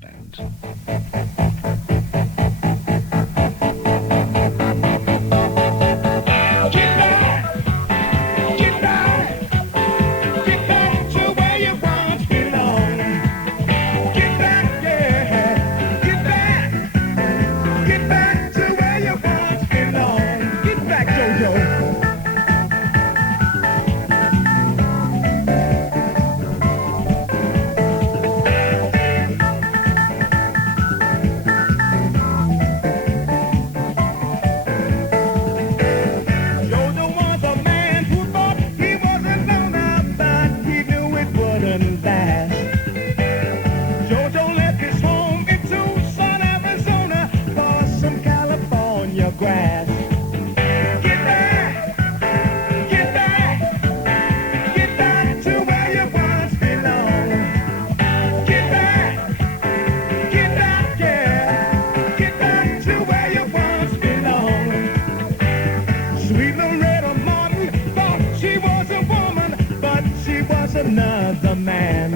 band. Another man.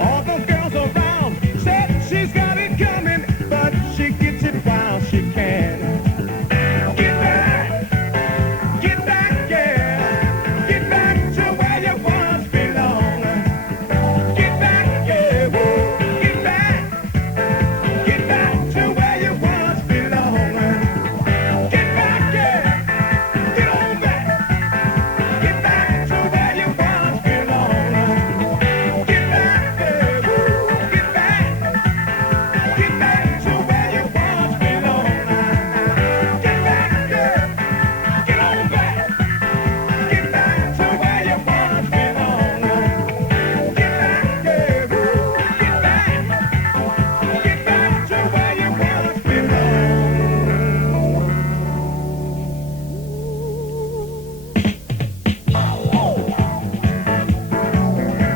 All the girls around said she's got it coming, but she gets it while she can. Get back, yeah. Get back to where you once belong. Get back, yeah, woo. Get back to where you once belong. Get back, yeah. Get on back. Get back to where you once belong. Get back, yeah, woo. Get back to where you once belong. Get back, yeah. Get on back. Get back to where you once belong. Get back, yeah, woo. Get back to where you once belong.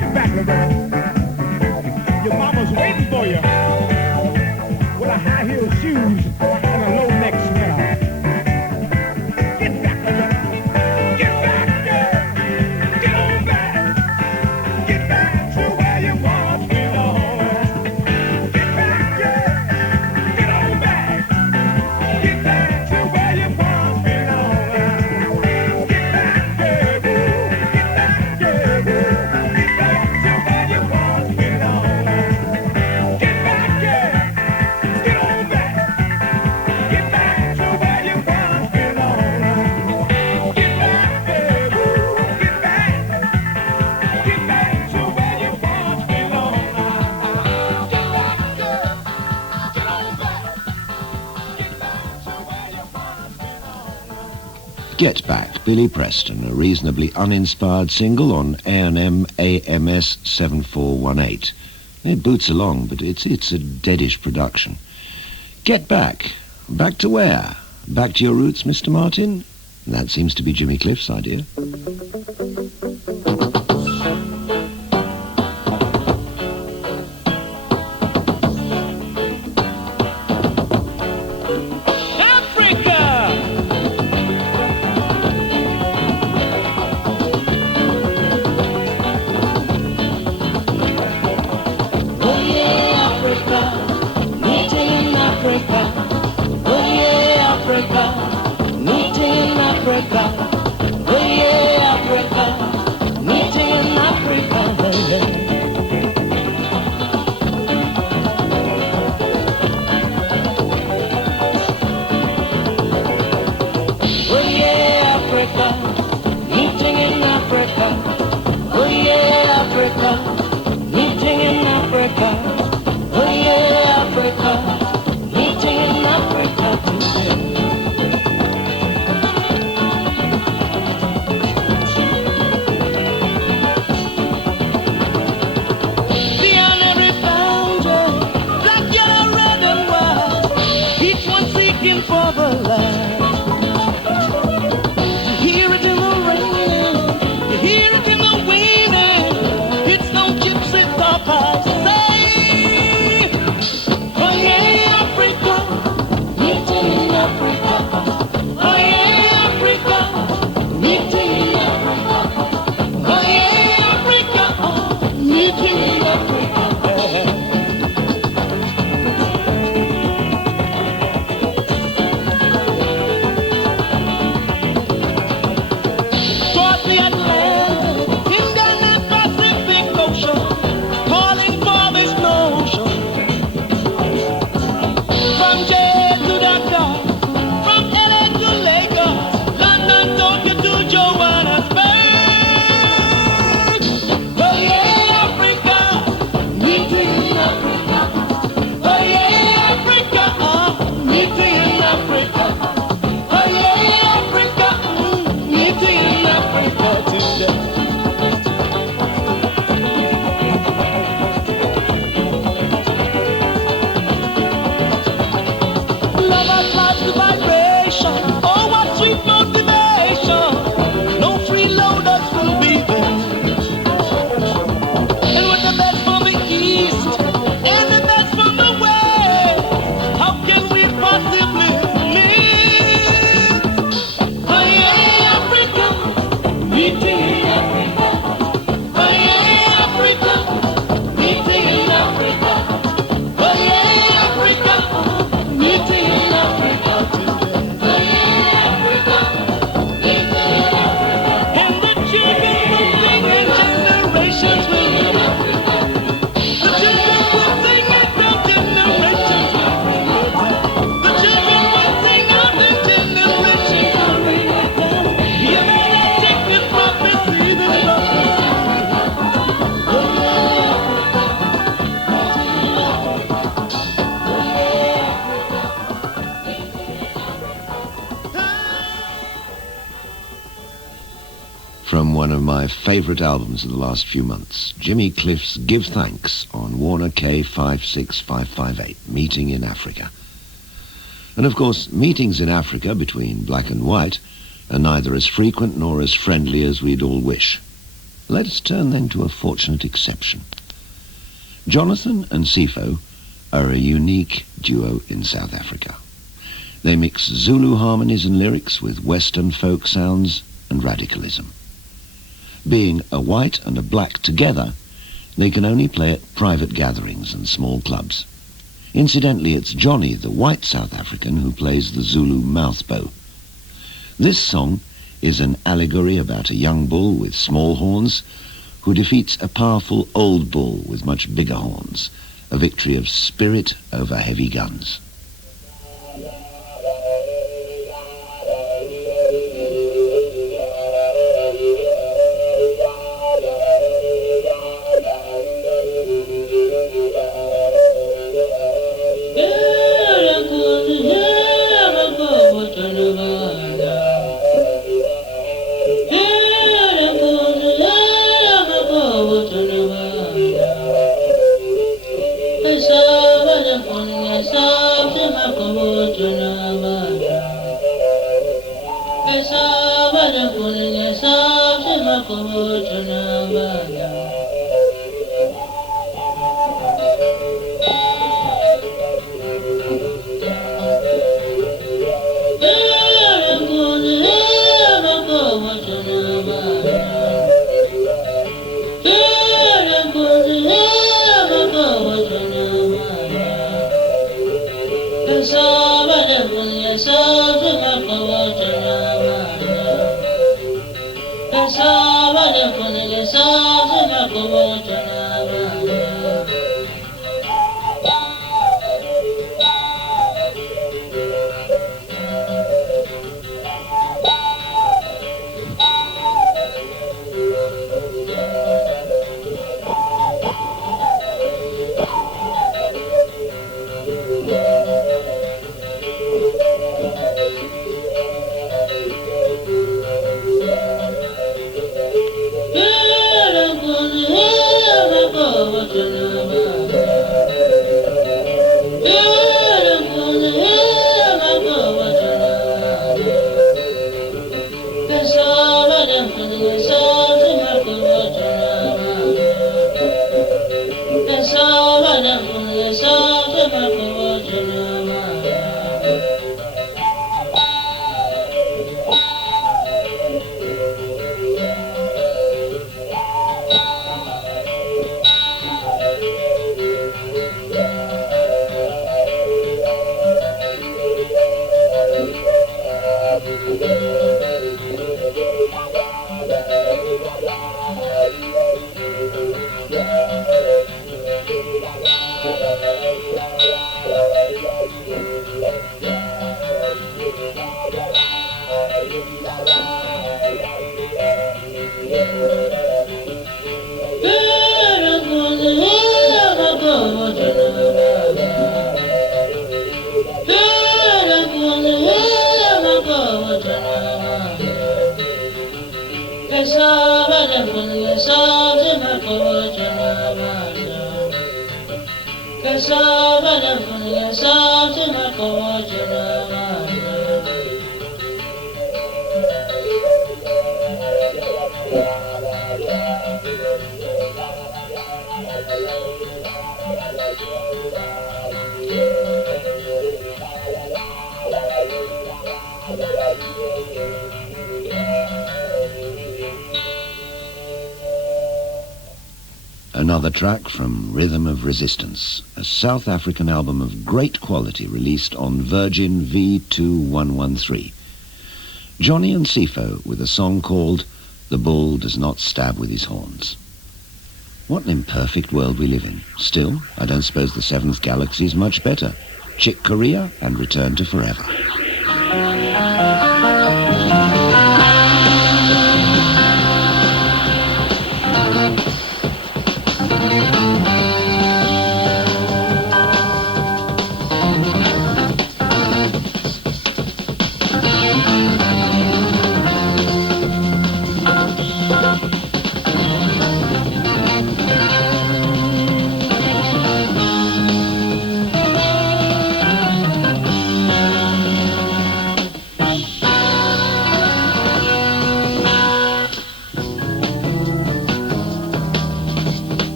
Get back, Loretta. Your mama's waiting for you with her high heel shoes and a low neck sweater. Get back, Loretta. Get back, yeah. Get on back. Get back to where you once belong. Get back, yeah. Get on back. Get back to where you once belong. Get back, yeah, woo. Get back, yeah, woo. Get back to where you once belong. Get back, yeah. Get on back. Get back to where you once belong. Get back, yeah, woo. Get back to where you once belong. Get back, yeah. Get on back. Get back to where you once belong. Get Back, Billy Preston, a reasonably uninspired single on A&M AMS 7418. It boots along, but it's a deadish production. Get back. Back to where? Back to your roots, Mr. Martin? That seems to be Jimmy Cliff's idea. Africa, meeting in Africa, oh yeah, Africa. one of my favourite albums of the last few months, Jimmy Cliff's Give Thanks on Warner K56558, Meeting in Africa. And of course, meetings in Africa between black and white are neither as frequent nor as friendly as we'd all wish. Let us turn then to a fortunate exception. Jonathan and Sifo are a unique duo in South Africa. They mix Zulu harmonies and lyrics with Western folk sounds and radicalism. Being a white and a black together, they can only play at private gatherings and small clubs. Incidentally, it's Johnny, the white South African, who plays the Zulu mouthbow. This song is an allegory about a young bull with small horns who defeats a powerful old bull with much bigger horns, a victory of spirit over heavy guns. Another track from Rhythm of Resistance, a South African album of great quality released on Virgin V2113. Johnny and Sifo with a song called The Bull Does Not Stab With His Horns. What an imperfect world we live in. Still, I don't suppose the seventh galaxy is much better. Chick Corea and Return to Forever.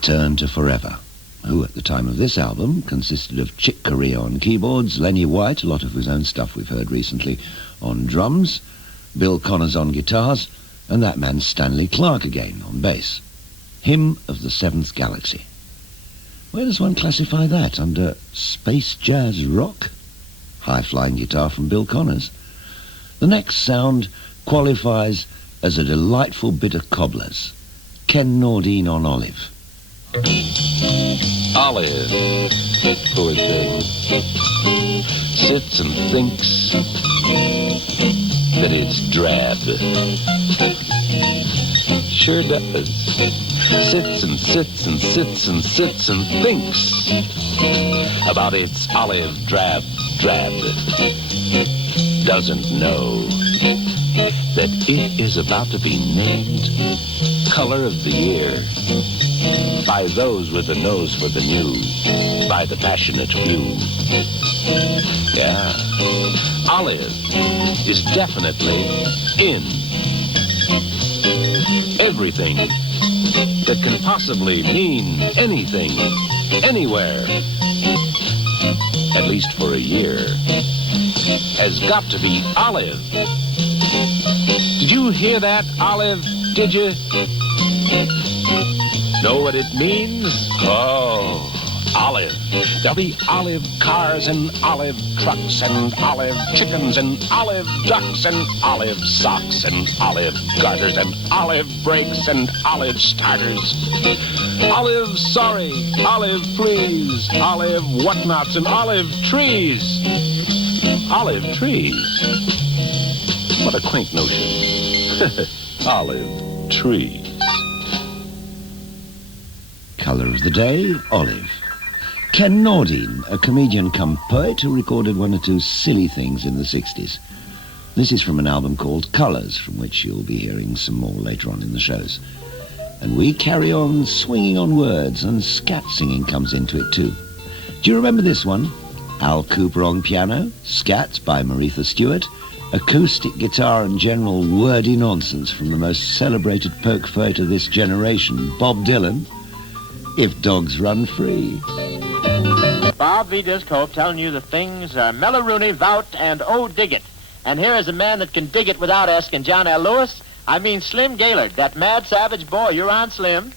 Return to Forever, who at the time of this album consisted of Chick Corea on keyboards, Lenny White, a lot of his own stuff we've heard recently, on drums, Bill Connors on guitars, and that man Stanley Clarke again on bass. Hymn of the Seventh Galaxy. Where does one classify that? Under space jazz rock? High-flying guitar from Bill Connors. The next sound qualifies as a delightful bit of cobblers. Ken Nordine on Olive. Olive, poor thing, sits and thinks that it's drab. Sure does. Sits and sits and sits and sits and thinks about its olive drab. Doesn't know that it is about to be named Color of the Year by those with a nose for the new, by the passionate few. Yeah, olive is definitely in everything that can possibly mean anything, anywhere, at least for a year, has got to be olive. Did you hear that, Olive? Did you? Know what it means? Oh, olive. There'll be olive cars and olive trucks and olive chickens and olive ducks and olive socks and olive garters and olive brakes and olive starters. Olive sorry, olive please, olive whatnots and olive trees. Olive trees. What a quaint notion. Olive trees. Colour of the day, olive. Ken Nordine, a comedian come poet who recorded one or two silly things in the 60s. This is from an album called Colours, from which you'll be hearing some more later on in the shows. And we carry on swinging on words, and scat singing comes into it too. Do you remember this one? Al Cooper on piano, scat by Maretha Stewart, acoustic guitar and general wordy nonsense from the most celebrated folk poet of this generation, Bob Dylan, If Dogs Run Free. Bob V. Discope telling you the things are Mellow-Rooney, Vout, and Oh Diggit. And here is a man that can dig it without asking John L. Lewis. I mean Slim Gaillard, that mad savage boy. You're on, Slim.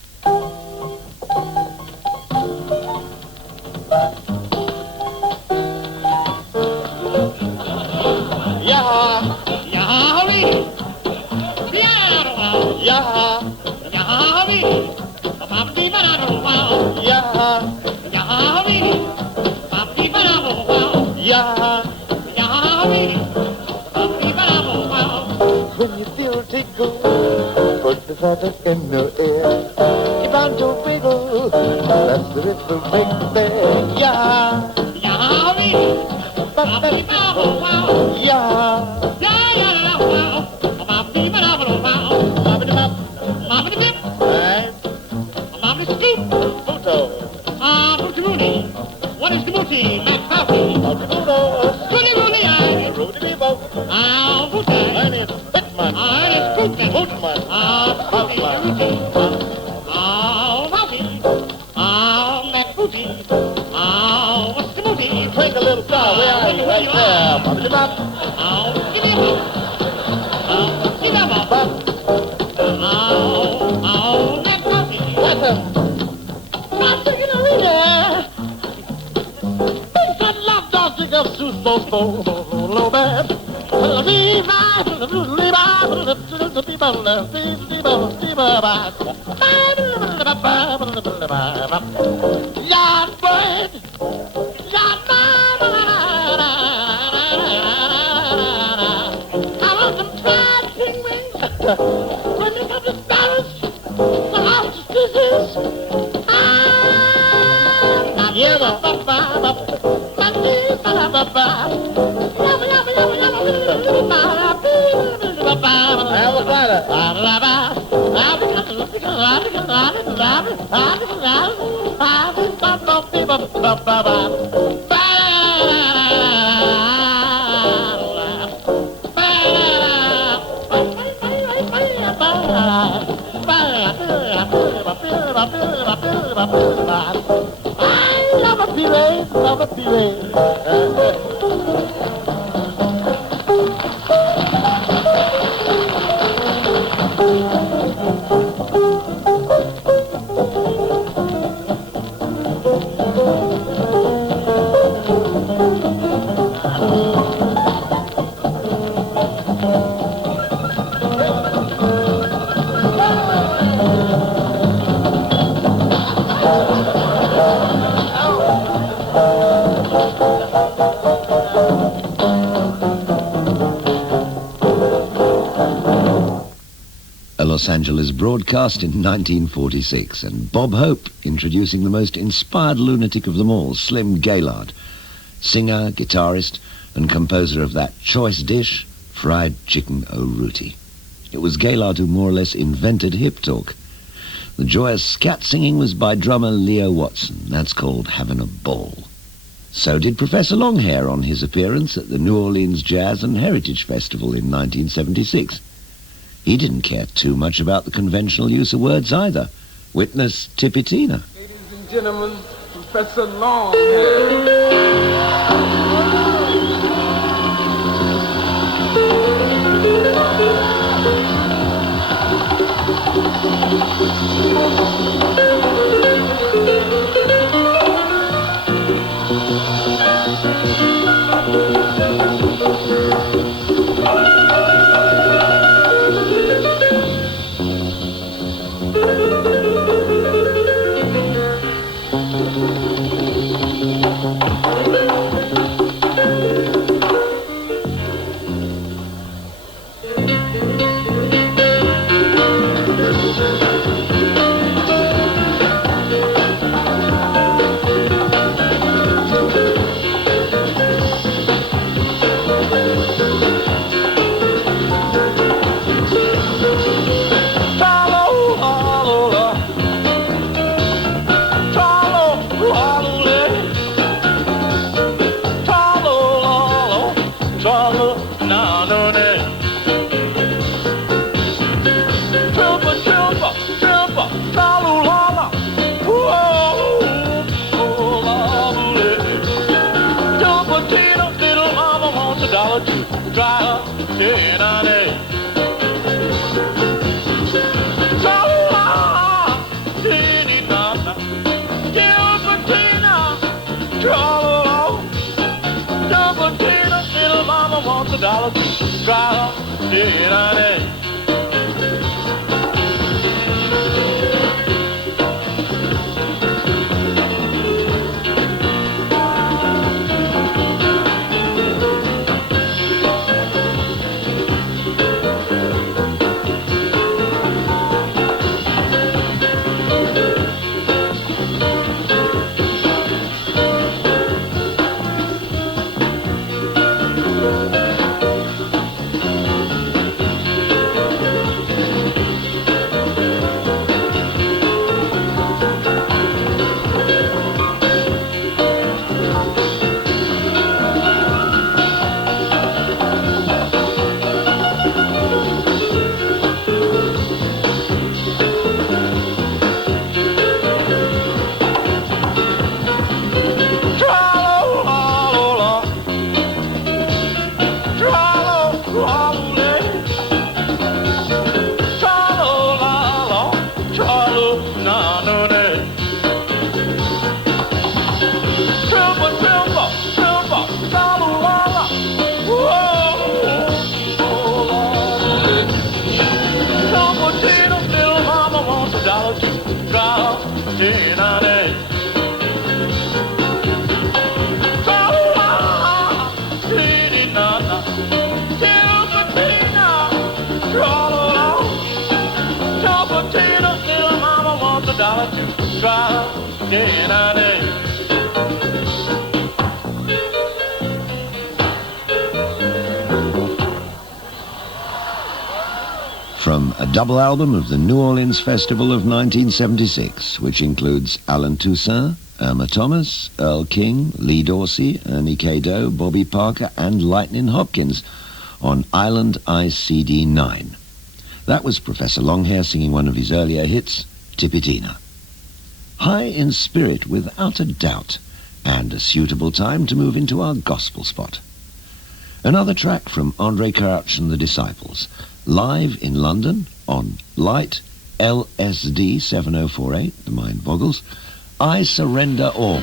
When you feel tickled, put the feather in the air. You're bound to wiggle, that's the rhythm break the bear. Yeah, yeah, What is the booty? McCarthy. Goody Rooney, I. Rudy Boat, Booty. Ernest Pittman, Ernest Pittman. Bootman, Booty. Booty. What's the booty? Drink a little star, where are you? Right there, Bobby Bop. Give me a bop. Give me a bop. McCarthy. That's him. Not taking a reader. Big fat love dog, dig up Sue's low man. Yardbird, I want some fried penguins. When you come to Spanish, the ostriches. I love a Pee-wee, love a Pee-wee. Los Angeles broadcast in 1946, and Bob Hope introducing the most inspired lunatic of them all, Slim Gaillard, singer, guitarist, and composer of that choice dish, fried chicken au roti. It was Gaillard who more or less invented hip talk. The joyous scat singing was by drummer Leo Watson. That's called Having a Ball. So did Professor Longhair on his appearance at the New Orleans Jazz and Heritage Festival in 1976. He didn't care too much about the conventional use of words either. Witness Tipitina. Ladies and gentlemen, Professor Longhair. From a double album of the New Orleans Festival of 1976, which includes Alan Toussaint, Irma Thomas, Earl King, Lee Dorsey, Ernie K. Doe, Bobby Parker, and Lightning Hopkins on Island Ice CD 9. That was Professor Longhair singing one of his earlier hits, Tipitina. High in spirit without a doubt, and a suitable time to move into our gospel spot. Another track from Andre Crouch and the Disciples, live in London on Light LSD 7048, the mind boggles, I Surrender All.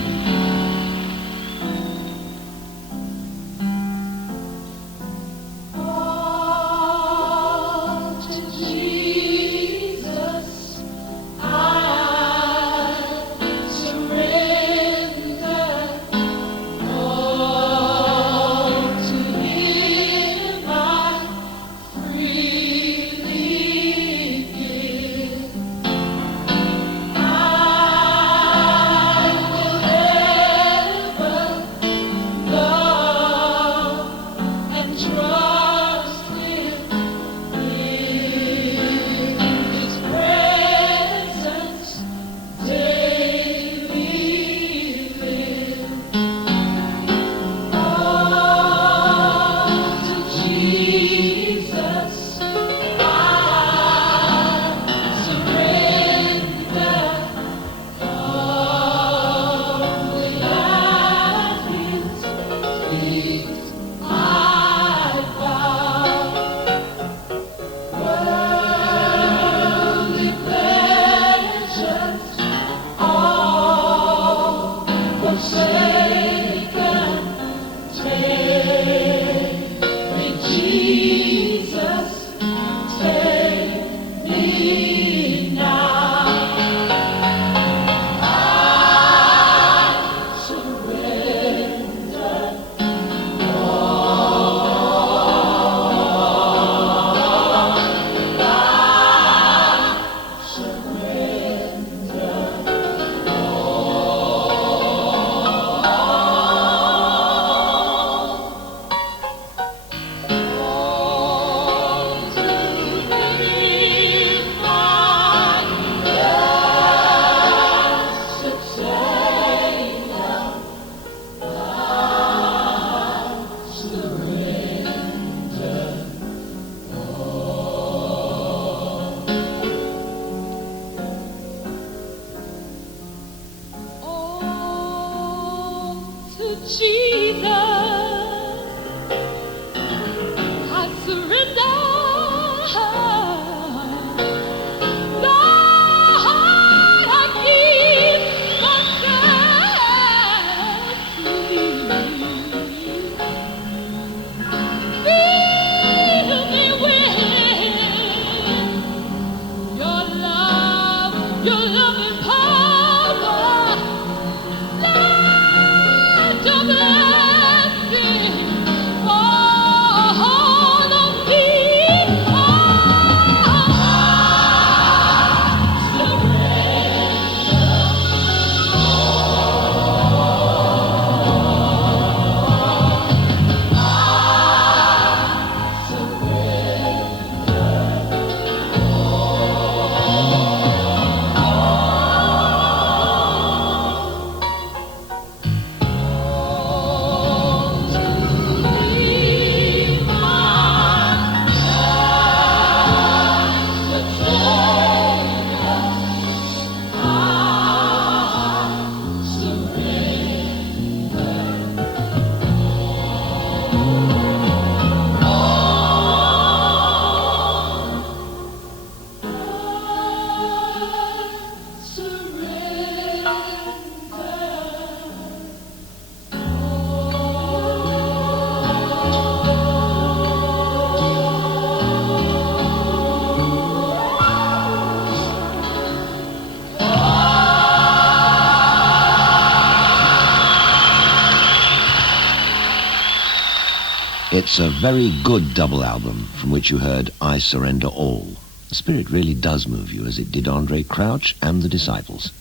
It's a very good double album from which you heard I Surrender All. The spirit really does move you, as it did Andre Crouch and the Disciples.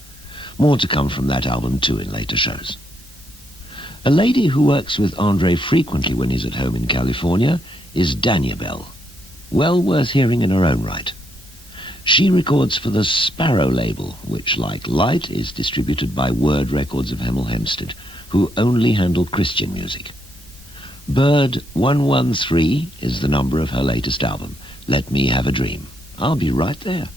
More to come from that album too in later shows. A lady who works with Andre frequently when he's at home in California is Daniabelle. Well worth hearing in her own right. She records for the Sparrow label, which, like Light, is distributed by Word Records of Hemel Hempstead, who only handle Christian music. Bird 113 is the number of her latest album, Let Me Have a Dream. I'll be right there.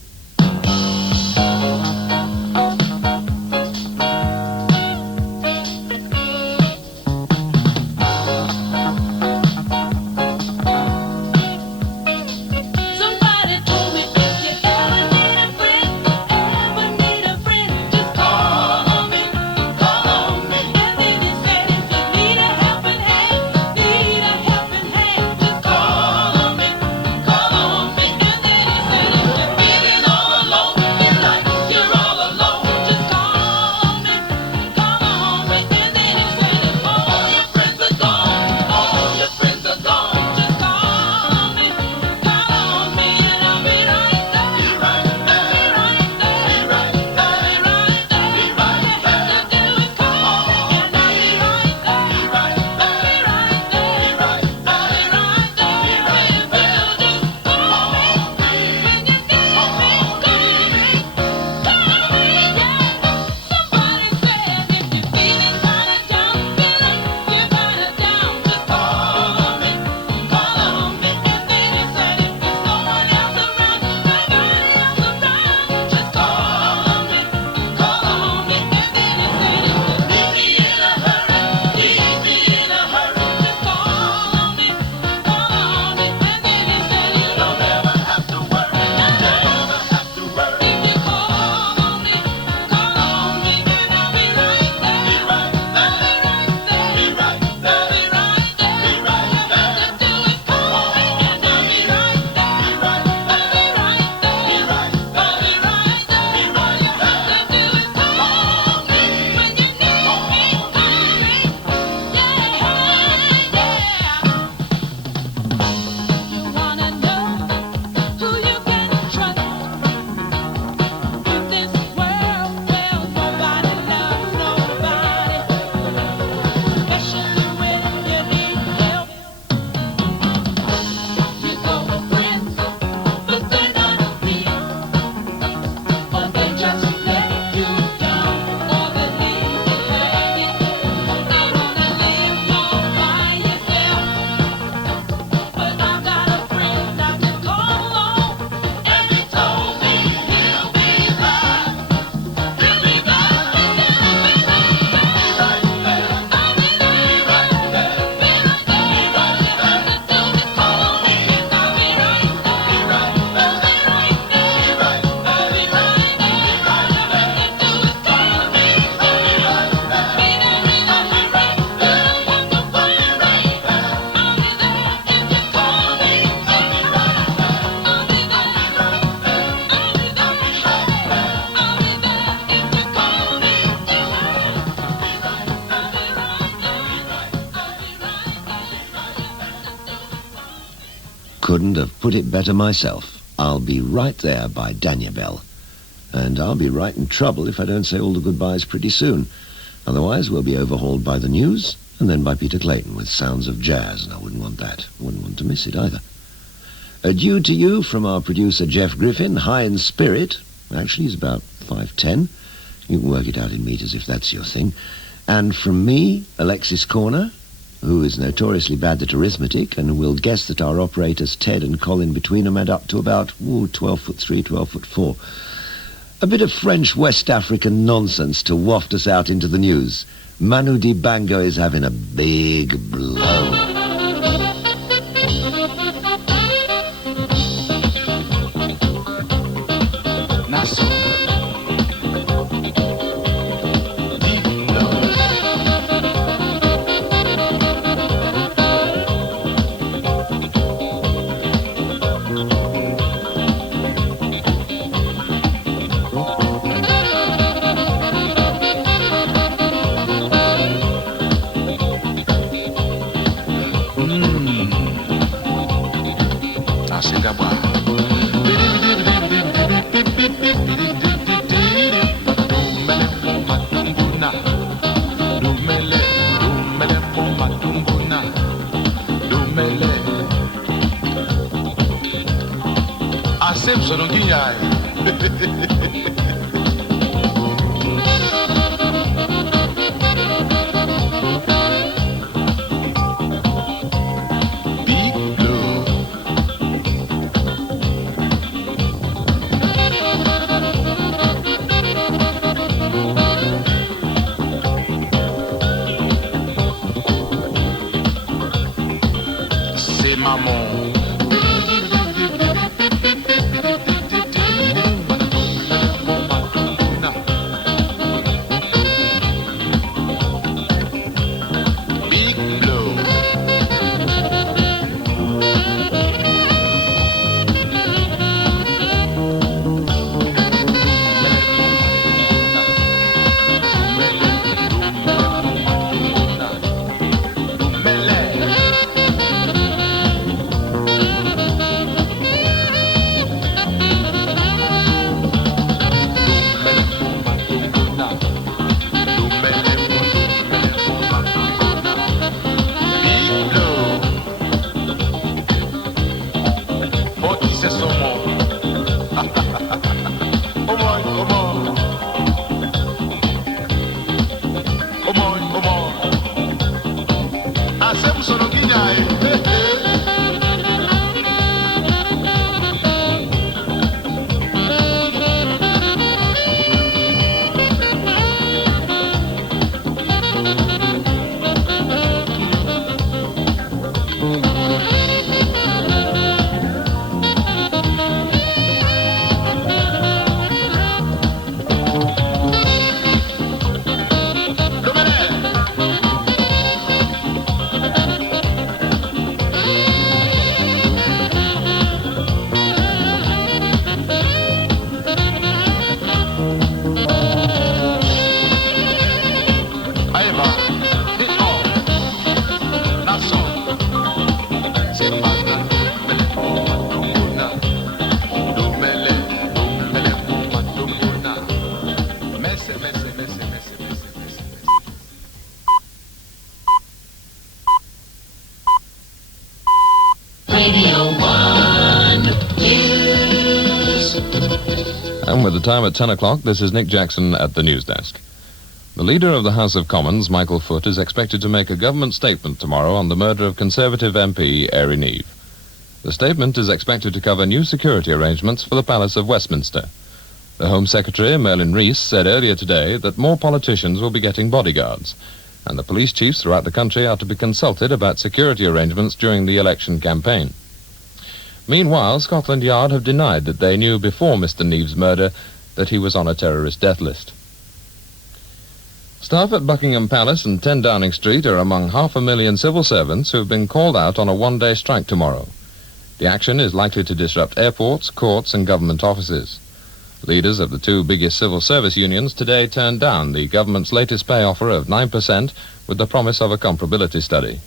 couldn't have put it better myself. I'll be right there by Daniel. And I'll be right in trouble if I don't say all the goodbyes pretty soon. Otherwise, we'll be overhauled by the news and then by Peter Clayton with sounds of jazz, and I wouldn't want that. I wouldn't want to miss it either. Adieu to you from our producer, Jeff Griffin, high in spirit. Actually, he's about 5'10". You can work it out in meters if that's your thing. And from me, Alexis Korner, who is notoriously bad at arithmetic and who will guess that our operators Ted and Colin between them add up to about 12'3", 12'4". A bit of French West African nonsense to waft us out into the news. Manu Dibango is having a big blow. Nassau. And with the time at 10 o'clock, this is Nick Jackson at the news desk. The Leader of the House of Commons, Michael Foot, is expected to make a government statement tomorrow on the murder of Conservative MP Erin Eve. The statement is expected to cover new security arrangements for the Palace of Westminster. The Home Secretary, Merlin Rees, said earlier today that more politicians will be getting bodyguards, and the police chiefs throughout the country are to be consulted about security arrangements during the election campaign. Meanwhile, Scotland Yard have denied that they knew before Mr. Neve's murder that he was on a terrorist death list. Staff at Buckingham Palace and 10 Downing Street are among 500,000 civil servants who have been called out on a one-day strike tomorrow. The action is likely to disrupt airports, courts and government offices. Leaders of the two biggest civil service unions today turned down the government's latest pay offer of 9% with the promise of a comparability study.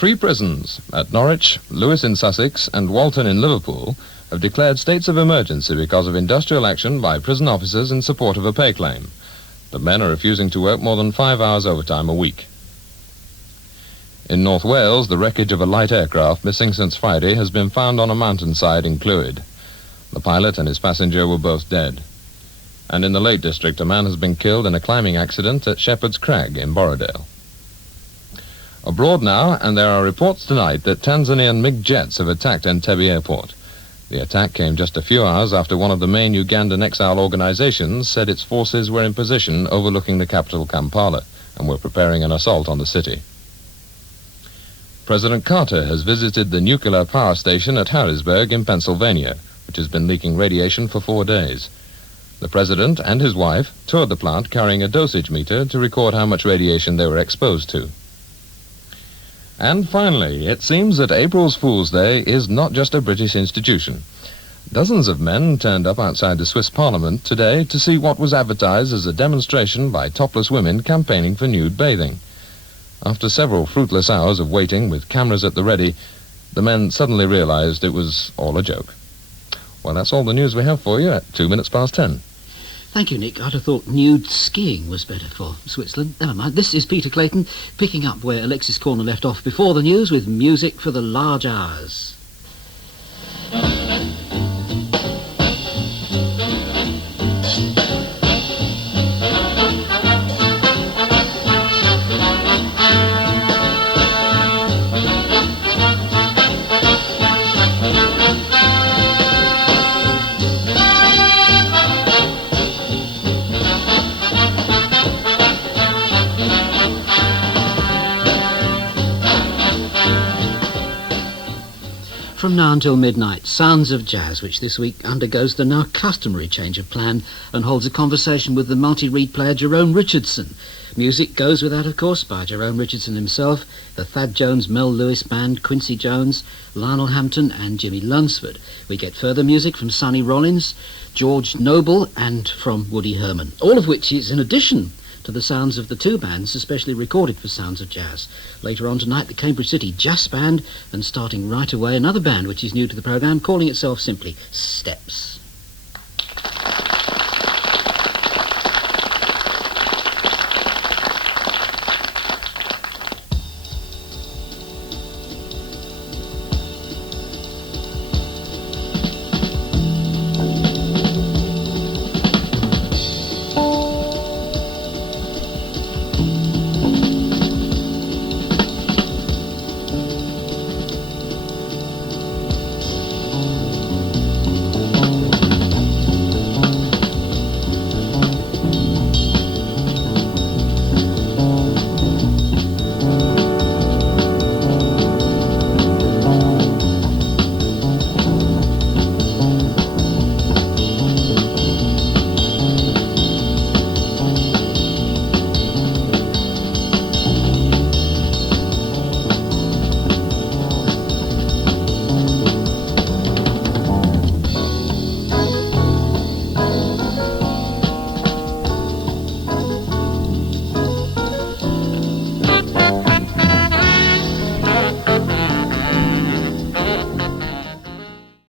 Three prisons at Norwich, Lewes in Sussex, and Walton in Liverpool have declared states of emergency because of industrial action by prison officers in support of a pay claim. The men are refusing to work more than 5 hours overtime a week. In North Wales, the wreckage of a light aircraft missing since Friday has been found on a mountainside in Clwyd. The pilot and his passenger were both dead. And in the Lake District, a man has been killed in a climbing accident at Shepherd's Crag in Borrowdale. Abroad now, and there are reports tonight that Tanzanian MiG jets have attacked Entebbe Airport. The attack came just a few hours after one of the main Ugandan exile organizations said its forces were in position overlooking the capital Kampala and were preparing an assault on the city. President Carter has visited the nuclear power station at Harrisburg in Pennsylvania, which has been leaking radiation for 4 days. The president and his wife toured the plant carrying a dosage meter to record how much radiation they were exposed to. And finally, it seems that April's Fool's Day is not just a British institution. Dozens of men turned up outside the Swiss Parliament today to see what was advertised as a demonstration by topless women campaigning for nude bathing. After several fruitless hours of waiting with cameras at the ready, the men suddenly realized it was all a joke. Well, that's all the news we have for you at 10:02. Thank you, Nick. I'd have thought nude skiing was better for Switzerland. Never mind. This is Peter Clayton, picking up where Alexis Korner left off before the news with music for the large hours. From now until midnight, Sounds of Jazz, which this week undergoes the now customary change of plan and holds a conversation with the multi-reed player Jerome Richardson. Music goes with that, of course, by Jerome Richardson himself, the Thad Jones Mel Lewis Band, Quincy Jones, Lionel Hampton and Jimmy Lunsford. We get further music from Sonny Rollins, George Noble and from Woody Herman, all of which is in addition to the sounds of the two bands especially recorded for Sounds of Jazz. Later on tonight, the Cambridge City Jazz Band, and starting right away, another band which is new to the programme, calling itself simply Steps.